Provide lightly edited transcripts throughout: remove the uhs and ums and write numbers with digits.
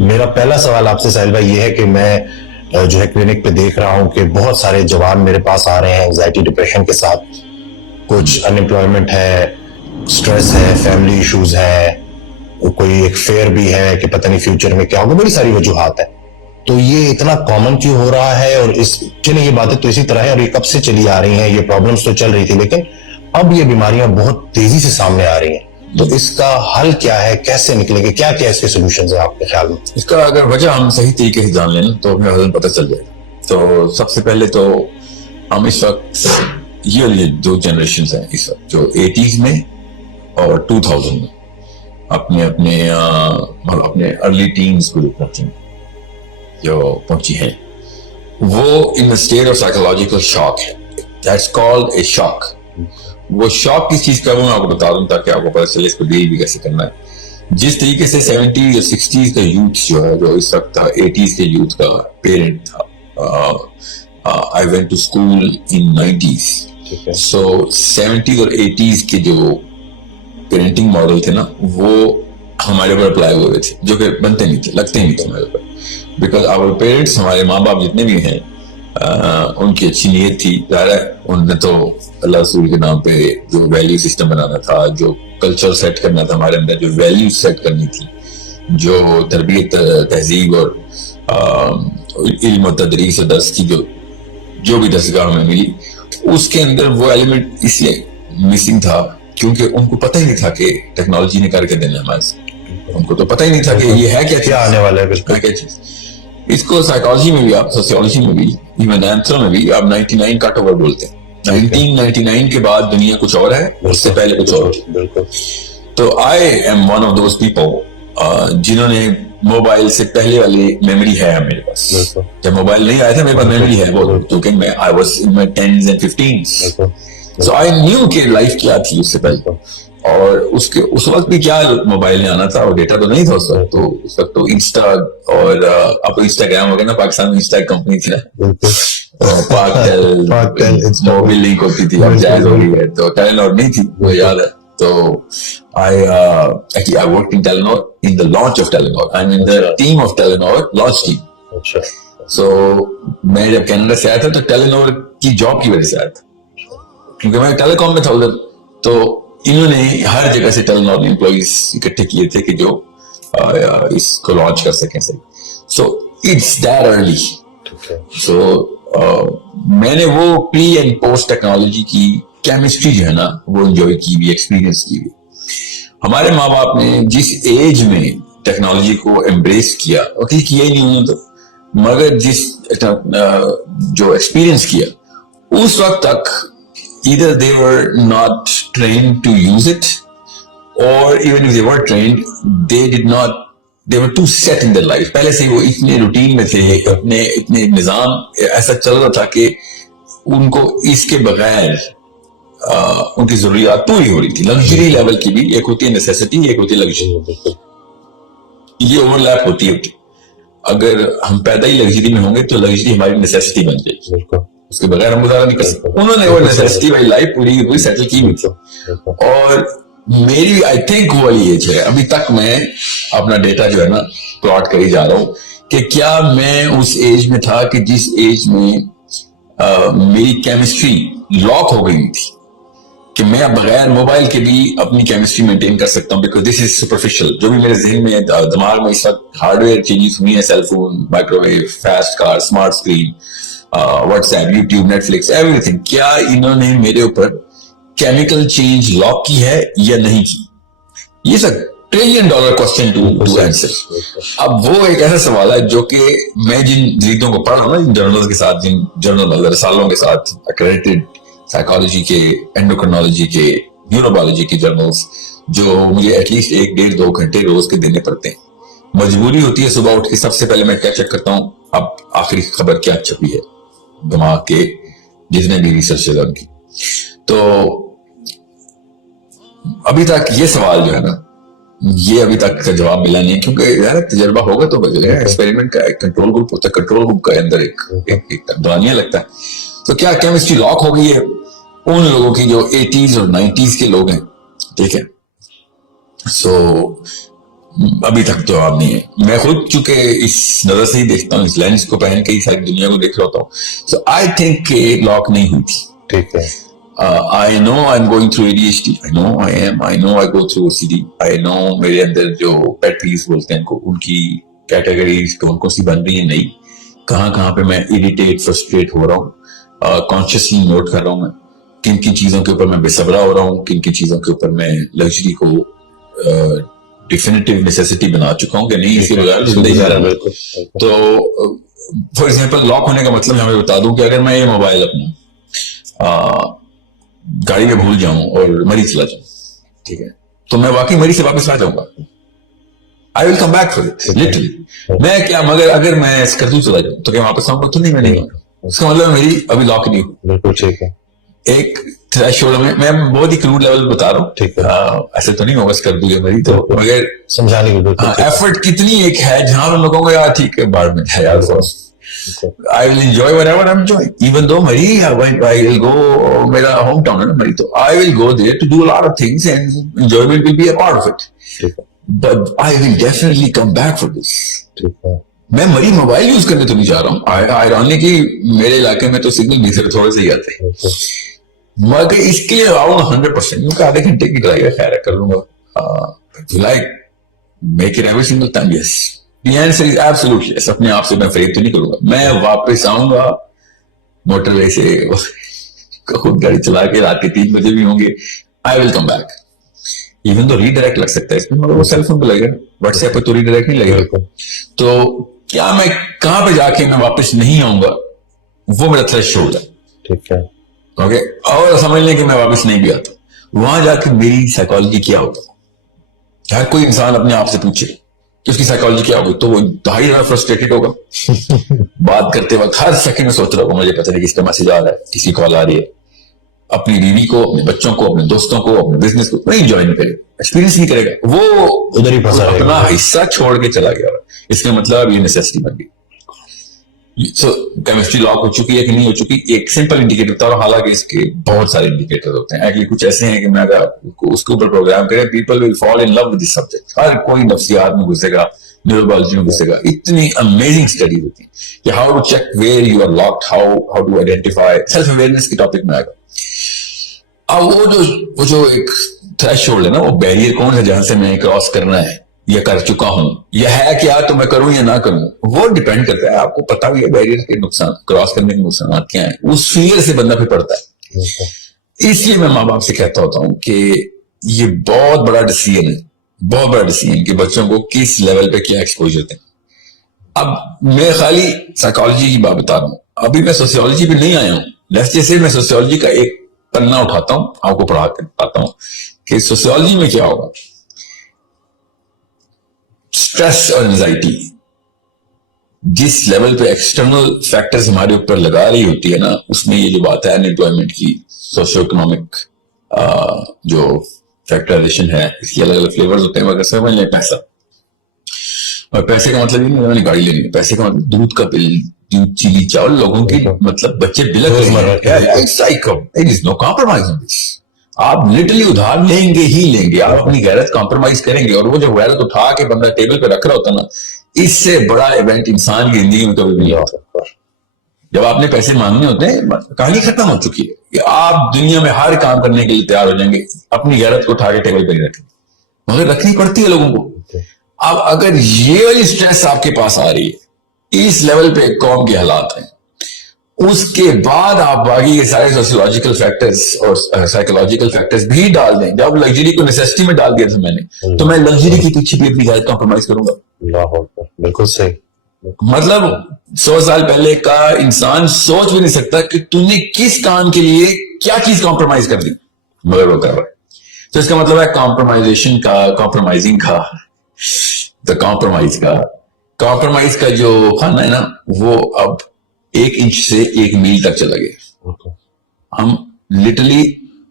میرا پہلا سوال آپ سے ساحل بھائی یہ ہے کہ میں جو ہے کلینک پہ دیکھ رہا ہوں کہ بہت سارے جوان میرے پاس آ رہے ہیں انزائٹی ڈپریشن کے ساتھ. کچھ ان امپلائمنٹ ہے, اسٹریس ہے, فیملی ایشوز ہے, کوئی ایک فیئر بھی ہے کہ پتہ نہیں فیوچر میں کیا ہوگا, بڑی ساری وجوہات ہیں. تو یہ اتنا کامن کیوں ہو رہا ہے؟ اور چلیں یہ باتیں تو اسی طرح ہیں اور یہ کب سے چلی آ رہی ہیں, یہ پرابلمس تو چل رہی تھی لیکن اب یہ بیماریاں بہت تیزی سے سامنے آ رہی ہیں. تو اس کا حل کیا ہے, کیسے نکلے گا, کیا کیا اس کے سولوشنز ہیں آپ کے خیال میں؟ اس کا اگر وجہ ہم صحیح طریقے سے جان لیں تو ہمیں حل پتہ چل جائے گا. تو سب سے پہلے تو ہم اس وقت یہ دو جنریشنز ہیں اس وقت جو 80s میں اور 2000 میں اپنے ارلی ٹینز کو جو پہنچی ہیں, وہ ان اسٹیٹ آف سائیکولوجیکل شاک ہے. دیٹس کالڈ اے شاک. وہ شاک کس چیز کا وہ میں آپ کو بتا دوں تاکہ آپ کو پتہ چلے اس کو ڈیل بھی کیسے کرنا ہے. جس طریقے سے 70s یا 60s کا یوتھ جو ہے, جو اس وقت تھا 80s کے یوتھ کا پیرنٹ تھا. I went to school in 90s. So 70s اور 80s کے جو پیرنٹنگ ماڈل تھے نا, وہ ہمارے اوپر اپلائی ہوئے تھے, جو کہ بنتے نہیں تھے, لگتے نہیں تھے ہمارے اوپر. بیکاز آور پیرنٹس, ہمارے ماں باپ جتنے بھی ہیں, ان کی اچھی نیت تھی. ظاہر ہے ان نے تو اللہ رسول کے نام پہ جو ویلیو سسٹم بنانا تھا, جو کلچر سیٹ کرنا تھا ہمارے اندر, جو ویلیو سیٹ کرنی تھی, جو تربیت تہذیب اور علم و تدریس و درس کی جو بھی درسگاہ میں ملی, اس کے اندر وہ ایلیمنٹ اس لیے مسنگ تھا کیونکہ ان کو پتہ ہی نہیں تھا کہ ٹیکنالوجی نے کر کے دینا ہے ہمارے سے. ان کو تو پتہ ہی نہیں تھا کہ یہ ہے کیا آنے والا ہے. کیا چیز. اس کو سائیکالوجی میں بھی, آپ سوسیولوجی میں بھی, ایون آنسر میں بھی آپ 99 کٹ اوور بولتے ہیں. 1999 کے بعد دنیا کچھ اور ہے, اس سے پہلے کچھ اور. تو I am one of those people جنہوں نے موبائل سے پہلے والی میموری ہے میرے پاس. جب موبائل نہیں آیا تھا میرے پاس میموری ہے وہ, کیونکہ میں I was in my 10s and 15s. So I knew کہ لائف کیا تھی اس سے پہلے, اور اس وقت بھی کیا موبائل نے آنا تھا اور ڈیٹا تو نہیں تھا اس وقت. تو اس وقت تو انسٹا اور اب تو انسٹاگرام ہو گیا نا, پاکستان میں انسٹا کمپنی تھی نا, پاکٹیل موبائل لنک ہوتی تھی, اب جائز ہو گئی ہے. تو ٹیلینور نہیں تھی, وہ یاد ہے. تو I worked in Telenor in the launch of Telenor. I'm in the team of Telenor launch team. So میں جب کینیڈا سے آیا تھا تو ٹیلینور کی جاب کی وجہ سے آیا تھا, کیونکہ میں ٹیلی کام میں تھا ادھر. تو انہوں نے ہر جگہ سے ٹیلینور امپلائیز اکٹھے کیے تھے کہ جو اس کو لانچ کر سکیں. So it's that early. So میں نے وہ پری اینڈ پوسٹ ٹیکنالوجی کی کیمسٹری جو ہے نا وہ انجوائے کی بھی, ایکسپیرینس کی بھی. ہمارے ماں باپ نے جس ایج میں ٹیکنالوجی کو ایمبریس کیا, اوکے کیا ہی نہیں انہوں نے تو, مگر جس جو ایکسپیرینس کیا اس وقت تک either they were not trained to use it, or even if they were trained they were too set in their life. پہلے سے وہ اتنے روٹین میں تھے, اپنے اتنے نظام ایسا چل رہا تھا کہ ان کو اس کے بغیر ان کی ضروریات پوری ہو رہی تھی. لگژری لیول کی بھی, ایک ہوتی ہے نیسیسٹی, ایک ہوتی ہے لگژری. یہ اوور لیپ ہوتی ہے. اگر ہم پیدا ہی لگژری میں ہوں گے تو لگژری ہماری نیسیسٹی بن جائے گی, اس کے بغیر ہم گزارا نہیں کر سکتے. انہوں نے وہ نیسیسٹی والی لائف پوری سیٹل کی ہوئی تھی. اور میری آئی تھنک وہ والی ایج ہے, ابھی تک میں اپنا ڈیٹا جو ہے نا پلاٹ کری جا رہا ہوں کہ کیا میں اس ایج میں تھا کہ جس ایج میں میری کیمسٹری لاک ہو گئی تھی کہ میں بغیر موبائل کے بھی اپنی کیمسٹری مینٹین کر سکتا ہوں, بیکاز دس از سپرفیشل. جو بھی میرے ذہن میں دماغ میں اس وقت ہارڈ ویئر چینجز ہوئی ہیں, cell phone, microwave, fast car, smart screen, WhatsApp, YouTube, Netflix, everything, کیا انہوں نے میرے اوپر کیمیکل چینج لاک کی ہے یا نہیں کی؟ یہ سب $1 ٹریلین کوسچن ٹو آنسر. اب وہ ایک ایسا سوال ہے جو کہ میں جن جریدوں کو پڑھ رہا ہوں نا, جن جرنل کے ساتھ, جن جرنل رسالوں کے ساتھ, اکریڈیٹڈ سائیکالوجی کے, اینڈوکرینالوجی کے, نیورولوجی کے جرنلز, جو مجھے ایٹ لیسٹ 1.5-2 گھنٹے روز کے دینے پڑتے ہیں. مجبوری ہوتی ہے صبح اٹھ کے سب سے پہلے میں کیا چیک کرتا ہوں, اب آخری خبر کیا چھپی ہے دماغ کے جتنے بھی ریسرچ ہے ان کی. تو ابھی تک یہ سوال جو ہے نا, یہ ابھی تک کا جواب ملا نہیں, کیونکہ یار تجربہ ہوگا تو بدلے گا. ایکسپیریمنٹ کا ایک کنٹرول گروپ ہوتا ہے, کنٹرول گروپ کا اندر ایک دانیہ لگتا ہے. تو کیا کیمسٹری لاک ہو گئی ہے ان لوگوں کی جو 80s اور 90s کے لوگ ہیں, ٹھیک ہے. سو ابھی تک تو جواب نہیں ہے. میں خود چونکہ اس نظر سے ہی دیکھتا ہوں, اس لینس کو پہن کے ہی ساری دنیا کو دیکھ رہا ہوتا ہوں. سو آئی تھنک کہ لاک نہیں ہوئی تھی. ٹھیک ہے. I know I'm going through ADHD. I know I am. I know I go through OCD. I know میرے اندر جو pet peeves بولتے ہیں ان کی کیٹیگریز کون کون سی بن رہی ہیں, نہیں کہاں کہاں پہ میں اریٹیٹ فرسٹریٹ ہو رہا ہوں. کانشیسلی نوٹ کر رہا ہوں میں کن کن چیزوں کے اوپر میں بے صبرا ہو رہا ہوں, کن کن چیزوں کے اوپر میں لگژری کو ڈیفینیٹیو نیسیسٹی بنا چکا ہوں کہ نہیں اس کے بغیر زندگی جا رہا ہے. تو فار ایگزامپل لاک ہونے کا مطلب میں بتا دوں کہ اگر میں یہ موبائل اپنا گاڑی میں بھول جاؤں اور مری چلا جاؤں, ٹھیک ہے, تو میں واقعی مری سے واپس آ جاؤں گا. I will come back for it, literally. میں کیا مگر اگر میں اسکردو چلا جاؤں تو کیا واپس آؤں گا؟ تو نہیں, میں نہیں آؤں گا. اس کا مطلب میری ابھی لاک نہیں ہو. بالکل ٹھیک ہے. ایک تھریشولڈ میں بہت ہی کروڈ لیول بتا رہا ہوں, ٹھیک ہے, ایسے تو نہیں ہوگا اسکردو یا مری, تو مگر سمجھانے کی ایفرٹ کتنی ایک ہے جہاں میں لوگوں کو یار ٹھیک ہے بار میں ہے یار, I will enjoy whatever I'm enjoying. Even though Mari, I will go, mera hometown ہے Mari, so I will go there to do a lot of things and enjoyment will be a part of it. But I will definitely come back for this. میں Mari mobile use کرنے تو نہیں جا رہا ہوں. Ironically میرے علاقے میں تو سگنل بھی صرف تھوڑے سے ہی آتے ہیں, مگر اس کے لیے آؤں 100%, کیونکہ آدھے گھنٹے کی ڈرائیو ہے, خیر کر لوں گا. Like make it every single time, yes. The answer is absolutely yes. اپنے آپ سے میں فریب تو نہیں کروں گا. میں واپس آؤں گا موٹر وے سے خود گاڑی چلا کے رات کے 3 بجے بھی ہوں گے. I will come back. Even though redirect لگ سکتا ہے اس میں, مگر وہ سیل فون پہ لگے گا, واٹس ایپ پہ تو ریڈائریکٹ نہیں لگے گا. تو کیا میں کہاں پہ جا کے میں واپس نہیں آؤں گا, وہ میرا تھریشولڈ ہے. ٹھیک ہے, اوکے. اور سمجھ لیں کہ میں واپس نہیں بھی آتا, وہاں جا کے میری سائیکالوجی کیا ہوگا. ہر کوئی انسان اپنے آپ سے پوچھے کہ اس کی سائیکالوجی کیا ہوگی, تو وہ انتہائی زیادہ فرسٹریٹڈ ہوگا. بات کرتے وقت ہر سیکنڈ میں سوچ رہا ہوگا مجھے پتہ نہیں کس کا میسج آ رہا ہے, کسی کال آ رہی ہے. اپنی بیوی کو, اپنے بچوں کو, اپنے دوستوں کو, اپنے بزنس کو نہیں انجوائے نہیں کرے گا, ایکسپیرینس نہیں کرے گا, وہ ادھر ہی پھنسا اپنا حصہ چھوڑ کے چلا گیا. اس کا مطلب یہ نیسیسٹی بن گئی. سو کیمسٹری لاک ہو چکی ہے کہ نہیں ہو چکی, ایک سمپل انڈیکیٹر بتا رہا ہوں, حالانکہ اس کے بہت سارے انڈیکیٹر ہوتے ہیں. ایکچولی کچھ ایسے ہیں کہ میں اگر اس کے اوپر پروگرام کرے, people will fall in love with this subject. ہر کوئی نفسیات میں گھسے گا, نیورولوجی میں گھسے گا. اتنی امیزنگ اسٹڈی ہوتی ہے کہ how to check where you are locked, how to identify. Self awareness کے ٹاپک میں آئے گا. اب وہ جو ایک تھریشولڈ ہے نا, وہ بیریئر کون ہے جہاں سے میں کراس کرنا ہے یا کر چکا ہوں, یا ہے کیا تو میں کروں یا نہ کروں, وہ ڈیپینڈ کرتا ہے. آپ کو پتا بھی ہے بیریئر کے نقصان, کراس کرنے کے نقصانات کیا ہیں, اس فیئر سے بندہ پھر پڑتا ہے. اس لیے میں ماں باپ سے کہتا ہوتا ہوں کہ یہ بہت بڑا ڈیسیژن ہے, بہت بڑا ڈیسیژن کہ بچوں کو کس لیول پہ کیا ایکسپوجر دیں. اب میں خالی سائیکالوجی کی بات بتا رہا ہوں, ابھی میں سوسیولوجی پہ نہیں آیا ہوں. جیسے میں سوسیولوجی کا ایک پنا اٹھاتا ہوں, آپ کو پڑھا کے بتاتا ہوں کہ سوسیولوجی میں کیا ہوگا. اسٹریس اور انزائٹی جس لیول پہ ایکسٹرنل فیکٹرز ہمارے اوپر لگا رہی ہوتی ہے نا, اس میں یہ جو بات ہے انپلائمنٹ کی, سوشو اکنامک جو فیکٹرائزیشن ہے, اس کی الگ الگ فلیورز ہوتے ہیں. مگر سمجھ لیں پیسہ, اور پیسے کا مطلب یہ نہیں میں نے گاڑی لینی ہے, پیسے کا مطلب دودھ کا بل, دودھ, چیلی چاول, لوگوں کی مطلب بچے بلک رہے ہیں. آپ لٹرلی ادھار لیں گے ہی لیں گے, آپ اپنی غیرت کمپرومائز کریں گے. اور وہ جو غیرت اٹھا کے بندہ ٹیبل پہ رکھ رہا ہوتا نا, اس سے بڑا ایونٹ انسان کی زندگی میں کبھی نہیں ہوتا. جب آپ نے پیسے مانگنے ہوتے ہیں, کہانی ختم ہو چکی ہے کہ آپ دنیا میں ہر کام کرنے کے لیے تیار ہو جائیں گے, اپنی غیرت کو اٹھا کے ٹیبل پہ نہیں رکھیں, مگر رکھنی پڑتی ہے لوگوں کو. اب اگر یہ والی اسٹریس آپ کے پاس آ رہی ہے, اس لیول پہ قوم کے حالات ہیں, اس کے بعد آپ باقی کے سارے سوشیولوجیکل فیکٹرز اور سائیکولوجیکل فیکٹرز بھی ڈال دیں. جب لگژری کو نیسیسٹی میں ڈال دیا تھا میں نے, تو میں لگژری کے پیچھے بھی اپنی غیرت کمپرومائز کروں گا. بالکل صحیح. مطلب 100 سال پہلے کا انسان سوچ بھی نہیں سکتا کہ تم نے کس کام کے لیے کیا چیز کمپرومائز کر دی, مگر وہ کر رہا ہے. تو اس کا مطلب ہے کمپرومائزیشن کا, کمپرومائزنگ کا, کمپرومائز کا جو خانہ ہے نا, وہ اب 1 انچ سے 1 میل تک چلا گیا. ہم لٹرلی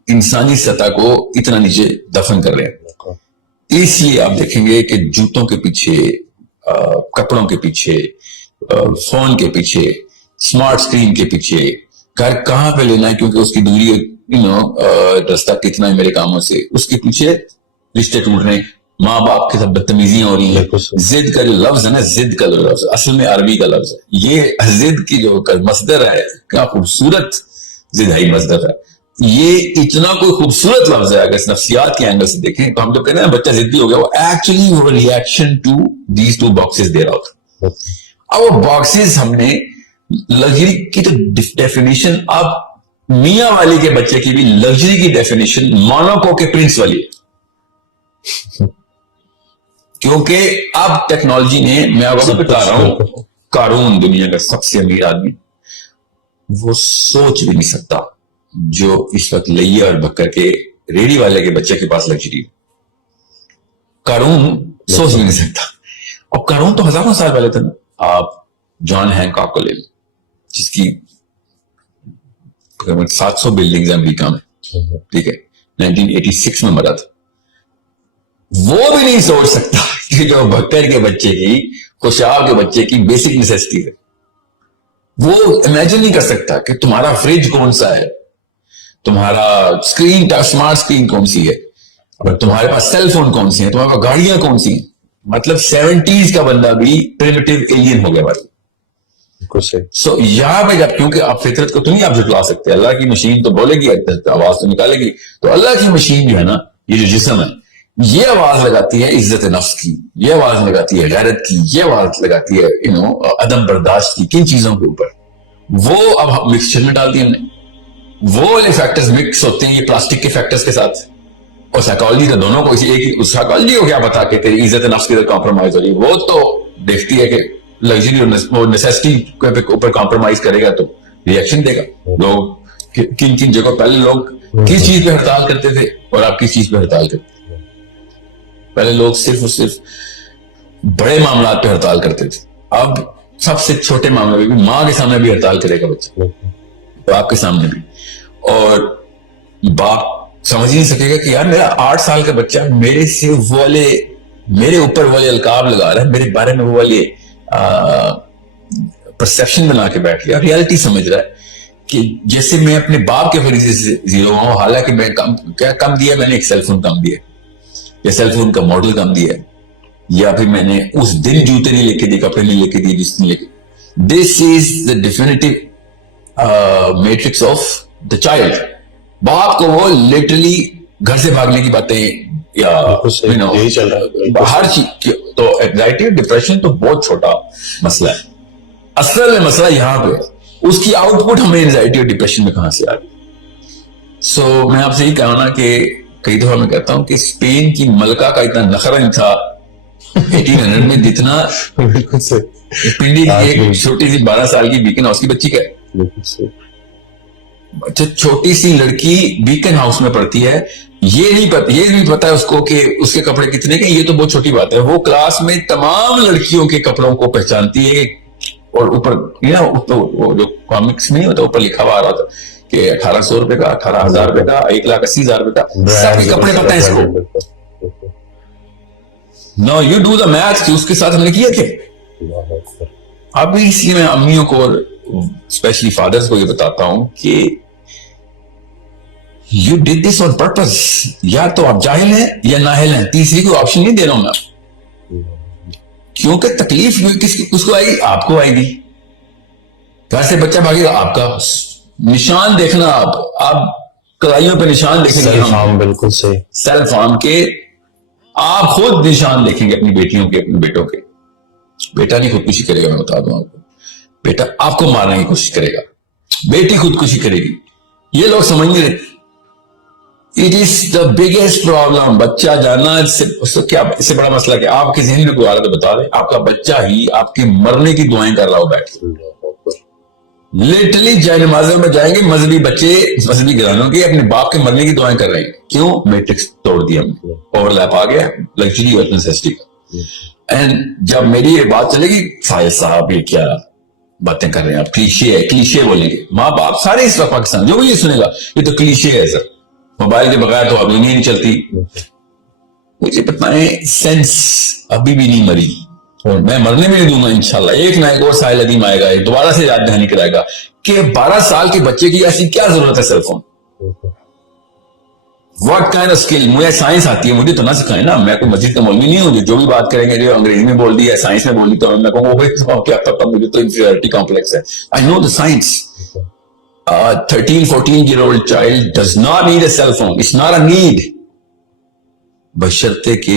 انسانی سطح کو اتنا نیچے دفن کر رہے ہیں. اس لیے آپ دیکھیں گے کہ جوتوں کے پیچھے, کپڑوں کے پیچھے, فون کے پیچھے, اسمارٹ اسکرین کے پیچھے, گھر کہاں پہ لینا ہے کیونکہ اس کی دوری رستہ کتنا ہے میرے کاموں سے, اس کے پیچھے رشتے ٹوٹ رہے ہیں, ماں باپ کے ساتھ بدتمیزیاں ہو رہی ہیں. ضد کا جو لفظ ہے نا, ضد کا جو لفظ اصل میں عربی کا لفظ ہے. یہ ضد کی جو مصدر ہے, کیا خوبصورت ضد ہے مصدر ہے. یہ اتنا کوئی خوبصورت لفظ ہے. اگر نفسیات کے اینگل سے دیکھیں تو ہم جو کہتے ہیں نا بچہ ضدی ہو گیا, وہ ایکچولی وہ reaction to these two boxes دے رہا ہوتا. اب وہ باکسز ہم نے لگژری کی تو ڈیفینیشن, اب میاں والی کے بچے کی بھی لگژری کی ڈیفینیشن مونوکو کے پرنس والی ہے. کیونکہ اب ٹیکنالوجی نے, میں آپ کو بتا رہا ہوں, قارون دنیا کا سب سے امیر آدمی, وہ سوچ بھی نہیں سکتا جو اس وقت لیا اور بکر کے ریڑھی والے کے بچے کے پاس لگژری. قارون سوچ بھی نہیں سکتا. اور قارون تو ہزاروں سال پہلے تھا. آپ جان ہینکاک کو لے لیں, جس کی 700 بلڈنگز امریکہ میں, ٹھیک ہے, 1986 میں مرا تھا. وہ بھی نہیں سوچ سکتا کہ جو بکر کے بچے کی, خوشاب کے بچے کی بیسک نیسیسٹی ہے, وہ امیجن نہیں کر سکتا کہ تمہارا فریج کون سا ہے, تمہارا اسکرین اسمارٹ اسکرین کون سی ہے, اور تمہارے پاس سیل فون کون سی ہیں, تمہارے پاس گاڑیاں کون سی ہیں. مطلب 70s کا بندہ بھی پریمیٹیو ایلین ہو گیا بھائی. سو یہاں پہ جب, کیونکہ آپ فطرت کو تو نہیں آپ جھٹلا سکتے, اللہ کی مشین تو بولے گی, آواز تو نکالے گی. تو اللہ کی مشین جو ہے نا, یہ جو جسم ہے, یہ آواز لگاتی ہے عزت نفس کی, یہ آواز لگاتی ہے غیرت کی, یہ آواز لگاتی ہے عدم برداشت کی. کن چیزوں کے اوپر وہ اب مکسچر میں ڈال دی ہم نے. وہ والے فیکٹرز مکس ہوتے ہیں یہ پلاسٹک کے فیکٹرز کے ساتھ, اور سائیکالوجی کا دونوں کو ایک سائیکالوجی کو کیا بتا کہ تیری عزت نفس کی کمپرومائز ہو رہی ہے. وہ تو دیکھتی ہے کہ لگژری اور نیسیسٹی کے اوپر کمپرومائز کرے گا تو ریئیکشن دے گا. لوگ کن کن جگہ پہلے لوگ کس چیز پہ ہڑتال کرتے تھے اور آپ کس چیز پہ ہڑتال کرتے تھے. پہلے لوگ صرف اور صرف بڑے معاملات پہ ہڑتال کرتے تھے. اب سب سے چھوٹے معاملے بھی, ماں کے سامنے بھی ہڑتال کرے گا بچہ, باپ کے سامنے بھی. اور باپ سمجھ نہیں سکے گا کہ یار میرا 8 سال کا بچہ میرے سے وہ والے, میرے اوپر والے القاب لگا رہا ہے, میرے بارے میں وہ والے پرسیپشن بنا کے بیٹھ گیا, ریالٹی سمجھ رہا ہے کہ جیسے میں اپنے باپ کے فریضے سے زیرو ہوں, حالانکہ میں کم دیا, میں نے ایک سیل فون کم دیا, یا سیل فون کا ماڈل کم دیا, یا پھر میں نے اس دن جوتے نہیں لے کے دیے, کپڑے نہیں لے کے دیے جس نے لے کے. This is the definitive matrix of the child. باپ کو وہ لٹرلی گھر سے بھاگنے کی باتیں یا یہی چل رہا ہے ہر چیز. تو اینگزائٹی اور ڈپریشن تو بہت چھوٹا مسئلہ ہے. اصل مسئلہ یہاں پہ اس کی آؤٹ پٹ ہمیں اینگزائٹی اور ڈپریشن میں کہاں سے آ گئی. سو میں آپ سے یہ کہا نا کہ کئی دفعہ میں کہتا ہوں کہ اسپین کی ملکہ کا اتنا نخرہ نہیں تھا 1800 میں جتنا پنڈی کی ایک چھوٹی سی 12 سال کی بیکن ہاؤس کی بچی کا ہے. چھوٹی سی لڑکی بیکن ہاؤس میں پڑھتی ہے, یہ نہیں پتا ہے اس کو کہ اس کے کپڑے کتنے کے. یہ تو بہت چھوٹی بات ہے, وہ کلاس میں تمام لڑکیوں کے کپڑوں کو پہچانتی ہے. اور اوپر جو کامکس میں ہوتا اوپر لکھا ہوا آ رہا تھا کہ 1800 روپے کا, 18,000 روپے کا, 1,80,000 روپے کا, سب کے کپڑے پتہ ہے اس کو. نو یو ڈو دا میتھ کہ اس کے ساتھ ہم نے کیا کیا. اب اس لیے میں امیوں کو اور اسپیشلی فادرز کو یہ بتاتا ہوں کہ you did this on purpose. یا تو آپ جاہل ہیں یا نااہل ہیں, تیسری کوئی آپشن نہیں دے رہا ہوں میں. کیونکہ تکلیف کس کو آئے گی, آپ کو آئے گی. گھر سے بچہ بھاگے گا, آپ کا نشان دیکھنا, آپ کلائیوں پہ نشان دیکھیں گے. سیلف ہارم, بالکل صحیح, سیلف ہارم کے آپ خود نشان دیکھیں گے اپنی بیٹیوں کے, اپنے بیٹوں کے. بیٹا نہیں خودکشی کرے گا, میں بتا دوں آپ کو. بیٹا آپ کو مارنے کی کوشش کرے گا, بیٹی خودکشی کرے گی. یہ لوگ سمجھ نہیں رہے. It is the biggest problem. بچہ جاننا اس سے بڑا مسئلہ کہ آپ کے ذہن میں کوئی آ رہا تو بتا دیں, آپ کا بچہ ہی آپ کے مرنے کی دعائیں کر رہا ہو بیٹھ کے. لٹرلی جائے نمازوں میں جائیں گے مذہبی بچے, مذہبی گھرانوں کے اپنے باپ کے مرنے کی دعائیں کر رہے ہیں. کیوں؟ میٹرکس توڑ دیا, ہم نے اوور لیپ آ گیا لگژری اور نیسیسٹی کا. اینڈ جب میری یہ بات چلے گی, فائز صاحب یہ کیا باتیں کر رہے ہیں آپ, کلیشے ہے, کلیشے بولیں گے ماں باپ سارے اس وقت پاکستان, جو یہ سنے گا یہ تو کلیشے ہے سر, موبائل کے بغیر تو اب دنیا نہیں چلتی. مجھے بتائیں سینس ابھی بھی نہیں مری, اور میں مرنے میں نہیں دوں گا انشاءاللہ. ایک نہ ایک اور سائل عدیم آئے گا, دوبارہ سے یاد دہانی کرائے گا کہ 12 سال کے بچے کی ایسی کیا ضرورت ہے cell phone. What kind of skill? مجھے سائنس آتی ہے, مجھے تو نہ سکھائیں نا, میں کوئی مسجد کا مولوی نہیں ہوں جو بھی بات کریں گے جو انگریزی میں بول دی ہے سائنس میں بول دی تو میں کہوں گا کیا پتا, مجھے تو انفیریٹی کمپلیکس ہے. I know the science. 13-14-year-old child does not need a cell phone. It's not a need. بشرطے کہ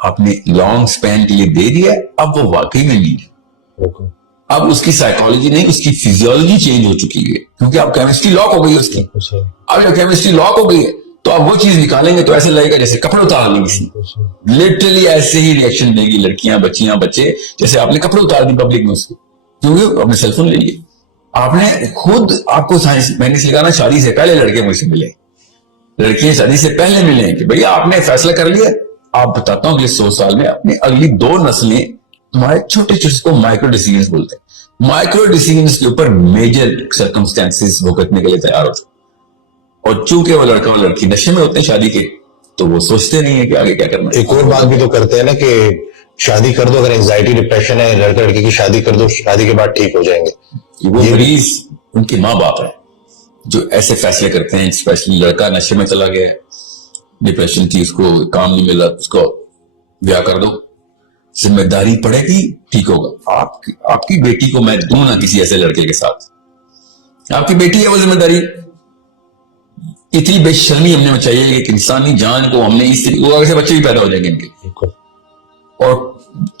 آپ نے لانگ اسپین کے لیے دے دیا, اب وہ واقعی میں نیڈ ہے. اب اس کی سائیکالوجی نہیں, اس کی فزیولوجی چینج ہو چکی ہے کیونکہ اب کیمسٹری لاک ہو گئی ہے اس کی. اب جب کیمسٹری لاک ہو گئی ہے تو آپ وہ چیز نکالیں گے تو ایسے لگے گا جیسے کپڑے اتار دیں گے. لٹرلی ایسے ہی ریئیکشن دیں گی لڑکیاں, بچیاں, بچے, جیسے آپ نے کپڑے اتار دی پبلک میں اس کے, کیونکہ آپ نے سیل فون لے لیے. آپ نے خود, آپ کو سائنس میں نے سکھانا شادی سے پہلے لڑکے مجھ سے ملے, لڑکیاں شادی سے پہلے ملیں کہ بھئی آپ نے فیصلہ کر لیا. آپ بتاتا ہوں کہ 100 سال میں اپنی اگلی 2 نسلیں تمہارے چھوٹے چھوٹے کو مائکرو ڈیسیژنز بولتے ہیں, مائکرو ڈیسیژنز کے اوپر میجر سرکمسٹانسز بھگتنے کے لیے تیار ہوتے ہیں. اور چونکہ وہ لڑکا اور لڑکی نشے میں ہوتے ہیں شادی کے, تو وہ سوچتے نہیں ہیں کہ آگے کیا کرنا ہے. ایک اور بات بھی تو کرتے ہیں نا کہ شادی کر دو, اگر اینگزائٹی ڈپریشن ہے لڑکا لڑکی کی شادی کر دو, شادی کے بعد ٹھیک ہو جائیں گے. وہ مریض ان کے ماں باپ ہیں جو ایسے فیصلے کرتے ہیں. اسپیشلی لڑکا نشے میں چلا گیا, ڈپریشن تھی, اس کو کام نہیں ملا, اس کو بیاہ کر دو, ذمہ داری پڑے گی, ٹھیک ہوگا. آپ کی بیٹی کو میں دوں نا کسی ایسے لڑکے کے ساتھ, آپ کی بیٹی ہے وہ ذمہ داری. اتنی بے شرمی ہم نے چاہیے کہ ایک انسانی جان کو ہم نے اس طریقے سے بچے بھی پیدا ہو جائیں گے ان کے. اور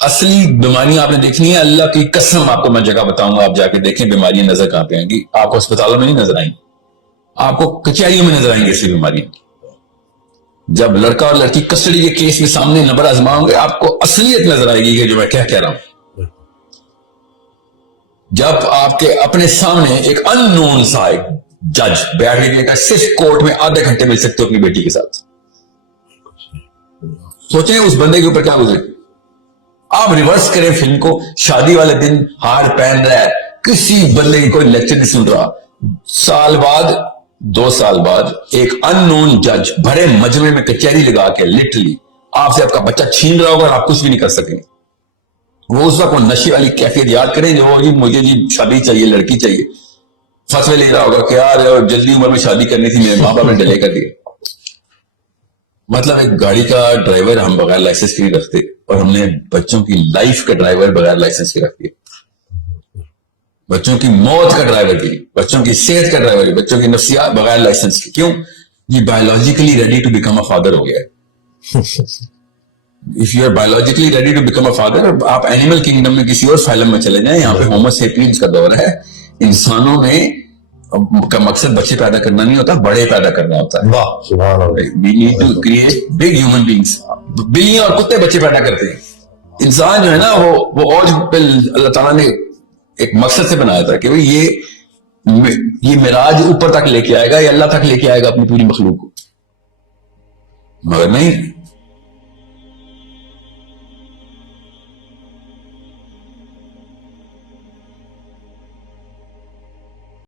اصلی بیماریاں آپ نے دیکھنی ہے, اللہ کی قسم آپ کو میں جگہ بتاؤں گا, آپ جا کے دیکھیں بیماریاں نظر کہاں پہ آئیں گی. آپ کو اسپتالوں میں نہیں نظر آئیں گی, آپ کو کچہریوں میں نظر آئیں گی ایسی بیماریاں. جب لڑکا اور لڑکی کسٹڈی کے کیس میں سامنے نمبر آزماؤں گے آپ کو اصلیت نظر آئے گی کہ جو میں کیا کہہ رہا ہوں. جب آپ کے اپنے سامنے ایک ان نون سا ایک جج بیٹھ کے گا, صرف کورٹ میں آدھے گھنٹے مل سکتے ہو اپنی بیٹی کے ساتھ. سوچیں اس بندے کے اوپر کیا گزرے. آپ ریورس کریں فلم کو, شادی والے دن ہار پہن رہا ہے, کسی بندے کی کوئی لیکچر نہیں سن رہا. سال بعد 2 سال بعد ایک ان نون جج بڑے مجمع میں کچہری لگا کے لٹرلی آپ سے آپ کا بچہ چھین رہا ہوگا اور آپ کچھ بھی نہیں کر سکیں. وہ اس وقت نشے والی کیفیت یاد کریں جو مجھے جی شادی چاہیے, لڑکی چاہیے, فتوے لے رہا ہوگا کہ یار جلدی عمر میں شادی کرنی تھی, میرے ماں باپ نے ڈیلے کر دیا. مطلب ایک گاڑی کا ڈرائیور ہم بغیر لائسنس کے نہیں رکھتے, اور ہم نے بچوں کی لائف کا ڈرائیور بغیر لائسنس کے رکھ دیا. بچوں کی موت کا ڈرائیور کی, بچوں کی صحت کا ڈرائیور, بچوں کی نفسیات بغیر لائسنس کی. کیوں؟ یہ biologically ready to become a father ہو گیا ہے. If you are biologically ready to become a father, آپ اینیمل کنگڈم میں کسی اور فائلم میں چلے جائیں, یہاں پہ ہومو سیپینز کا دور ہے. انسانوں میں کا مقصد بچے پیدا کرنا نہیں ہوتا, بڑے پیدا کرنا ہوتا ہے. واہ سبحان اللہ. We need to create big human beings. بلیاں اور کتے بچے پیدا کرتے ہیں. انسان جو ہے نا وہ اور اللہ تعالیٰ نے ایک مقصد سے بنایا تھا کہ یہ معراج اوپر تک لے کے آئے گا, یا اللہ تک لے کے آئے گا اپنی پوری مخلوق کو, مگر نہیں.